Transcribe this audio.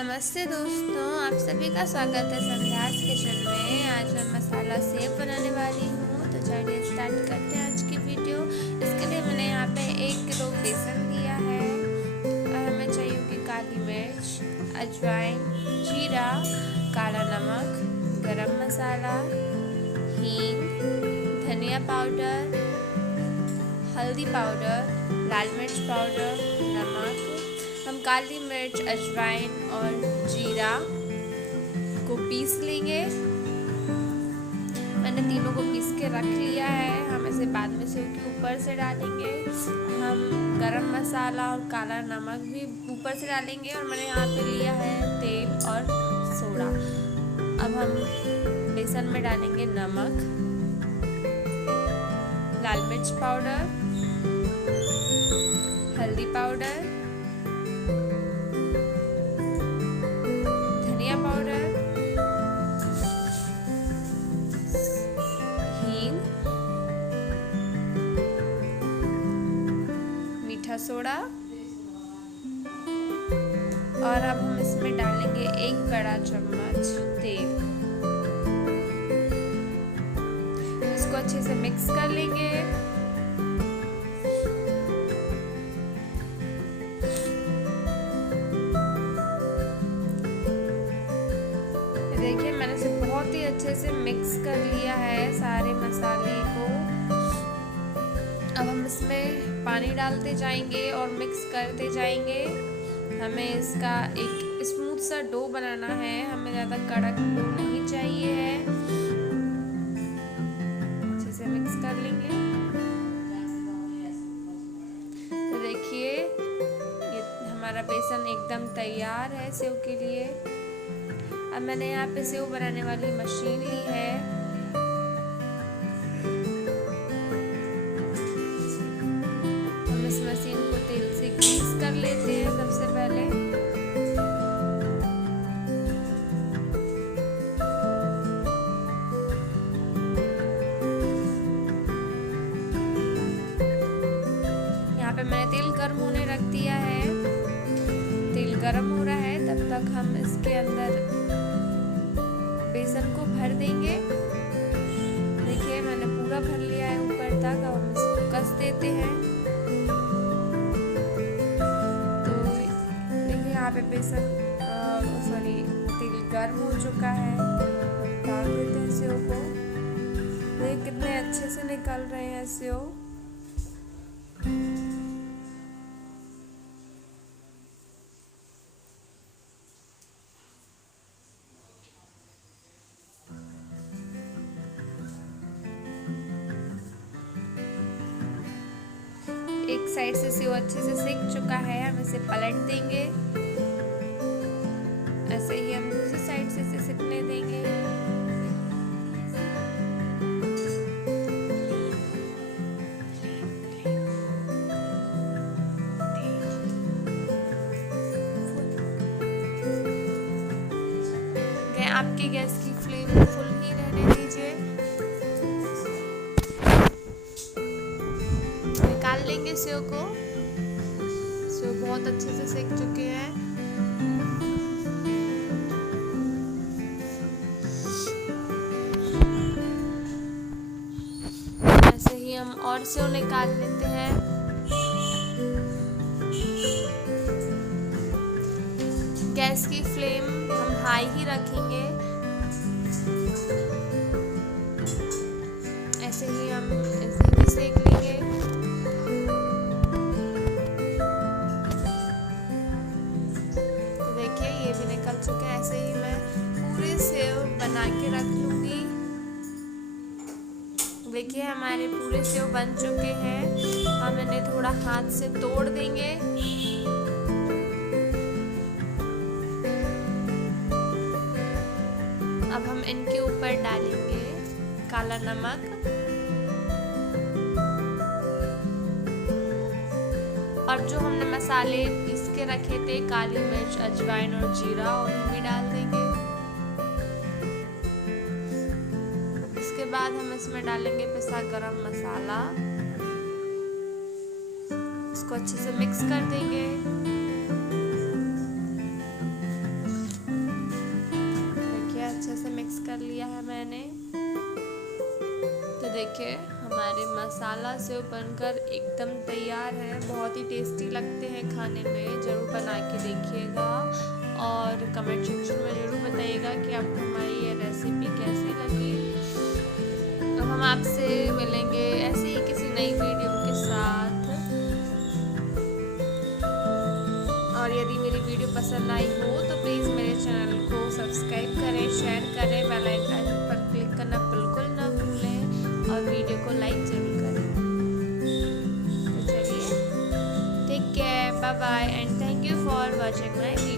नमस्ते दोस्तों, आप सभी का स्वागत है संध्यास किचन में। आज मैं मसाला सेव बनाने वाली हूँ, तो चलिए स्टार्ट करते हैं आज की वीडियो। इसके लिए मैंने यहाँ पे 1 किलो बेसन लिया है और हमें चाहिए होगी काली मिर्च, अजवाइन, जीरा, काला नमक, गरम मसाला, हींग, धनिया पाउडर, हल्दी पाउडर, लाल मिर्च पाउडर, नमक। हम काली मिर्च, अजवाइन और जीरा को पीस लेंगे। मैंने तीनों को पीस के रख लिया है। हम इसे बाद में सेव के ऊपर से डालेंगे। हम गरम मसाला और काला नमक भी ऊपर से डालेंगे। और मैंने यहाँ पे लिया है तेल और सोडा। अब हम बेसन में डालेंगे नमक, लाल मिर्च पाउडर, हल्दी पाउडर, धनिया पाउडर, हींग, मीठा सोडा और अब हम इसमें डालेंगे 1 बड़ा चम्मच तेल। इसको अच्छे से मिक्स कर लेंगे। देखिए, मैंने इसे बहुत ही अच्छे से मिक्स कर लिया है सारे मसाले को। अब हम इसमें पानी डालते जाएंगे और मिक्स करते जाएंगे। हमें इसका एक स्मूथ सा डो बनाना है। हमें ज़्यादा कड़क डो नहीं चाहिए है। अच्छे से मिक्स कर लेंगे। तो देखिए, ये हमारा बेसन एकदम तैयार है सेव के लिए। अब मैंने यहाँ पे सेव बनाने वाली मशीन ली है। हम इस मशीन को तेल से ग्रीस कर लेते हैं सबसे पहले। यहाँ पे मैंने तेल गर्म होने रख दिया है। तेल गर्म हो रहा है, तब तक हम इसके अंदर बेसन को भर देंगे। देखिए, मैंने पूरा भर लिया है ऊपर तक। अब हम इसको कस देते हैं। तो देखिए, यहाँ पे बेसन तेल गर्म हो चुका है। डाल देते हैं सेव को। देखिए कितने अच्छे से निकल रहे हैं सेव। एक साइड से सेव अच्छे से सिक चुका है। हम इसे पलट देंगे। ऐसे ही हम दूसरी साइड से इसे सिकने देंगे। आपकी गैस की फ्लेम फुल ही रहने दीजिए। निकाल लेंगे सेव को। सेव बहुत अच्छे से सेक चुके हैं। ऐसे ही हम और सेव निकाल लेते हैं। गैस की फ्लेम हम हाई ही रखेंगे। ऐसे ही हम इसे भी सेक लेंगे। तो देखिए, ये भी निकल चुके हैं। ऐसे ही मैं पूरे सेव बना के रख लूंगी। देखिए, हमारे पूरे सेव बन चुके हैं। हम इन्हें थोड़ा हाथ से तोड़ देंगे। अब हम इनके ऊपर डालेंगे काला नमक और जो हमने मसाले पीस के रखे थे, काली मिर्च, अजवाइन और जीरा, उन्हें भी डाल देंगे। इसके बाद हम इसमें डालेंगे पिसा गरम मसाला। इसको अच्छे से मिक्स कर देंगे। देखिए हमारे मसाला सेव बनकर एकदम तैयार है। बहुत ही टेस्टी लगते हैं खाने में, ज़रूर बना के देखिएगा और कमेंट सेक्शन में ज़रूर बताइएगा कि आपको हमारी ये रेसिपी कैसी लगी। अब हम आपसे मिलेंगे ऐसे ही किसी नई वीडियो के साथ। और यदि मेरी वीडियो पसंद आई हो तो प्लीज़ मेरे चैनल को सब्सक्राइब करें, शेयर करें, बेल आइकन पर क्लिक करना बिल्कुल ना भूलें और वीडियो को लाइक ज़रूर करें। तो चलिए, take care, bye bye and thank you for watching my video.